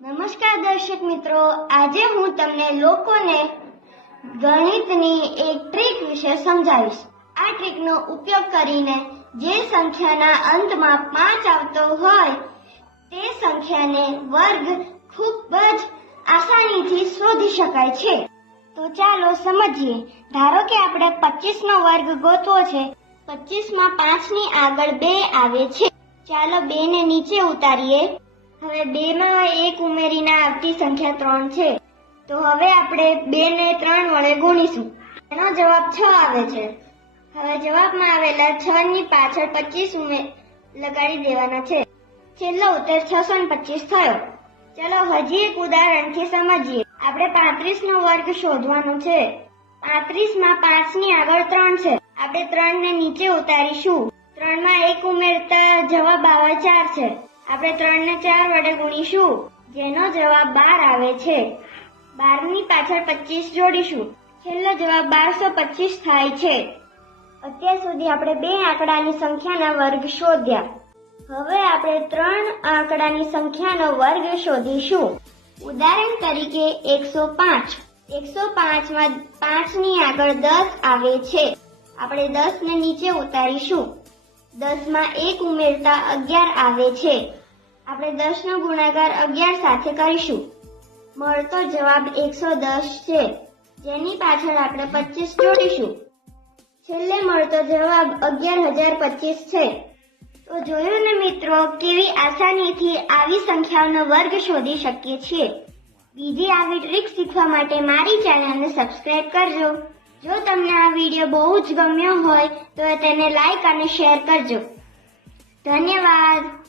નમસ્કાર દર્શક મિત્રો, આજે હું તમને લોકોને ગણિતની એક ટ્રીક વિશે સમજાવીશ। આ ટ્રીકનો ઉપયોગ કરીને જે સંખ્યાના અંતમાં 5 આવતો હોય તે સંખ્યાને વર્ગ ખૂબ જ આસાનીથી શોધી શકાય છે। તો ચાલો સમજીએ। ધારો કે આપણે 25 નો વર્ગ ગોતવો છે। 25 માં 5 ની આગળ 2 આવે છે। ચાલો 2 ને નીચે ઉતારીએ। હવે 2 માં 1 ઉમેરીને આવતી સંખ્યા 3 છે। તો હવે આપણે 2 ને 3 વડે ગુણીશું। એનો જવાબ 6 આવે છે। હવે જવાબમાં આવેલા 6 ની પાછળ 25 લગાડી દેવાના છે। છેલ્લો ઉત્તર 625 થયો। ચલો હજી એક ઉદાહરણથી સમજીએ। આપણે 35 નો વર્ગ શોધવાનો છે। 35 માં 5 ની આગળ 3 છે। આપણે 3 ને નીચે ઉતારીશું। 3 માં 1 ઉમેરતા જવાબ આવે 4 છે। આપણે 3 ને 4 વડે ગુણીશું, જેનો જવાબ 12 આવે છે। 12 ની પાછળ 25 જોડીશું, છેલ્લો જવાબ 1225 થાય છે। અત્યાર સુધી આપણે 2 આંકડાની સંખ્યાના વર્ગ શોધ્યા। હવે આપણે 3 આંકડાની સંખ્યાનો વર્ગ શોધીશું। ઉદાહરણ તરીકે 105। 105 માં 5 ની આગળ 10 આવે છે। આપણે 10 ને નીચે ઉતારીશું। 10 માં 1 ઉમેરતા 11 આવે છે। આપણે 10 નો ગુણાકાર 11 સાથે કરીશું। મળતો જવાબ 110 છે, જેની પાછળ આપણે 25 જોડીશું। છેલ્લે મળતો જવાબ 11025 છે। તો જોયું ને મિત્રો, કેવી આસાનીથી આવી સંખ્યાઓનો વર્ગ શોધી શકીએ છીએ। બીજી આવી ટ્રીક શીખવા માટે મારી ચેનલને સબસ્ક્રાઇબ કરજો। જો તમને આ વિડીયો બહુ જ ગમ્યો હોય તો તેને લાઈક અને શેર કરજો। ધન્યવાદ।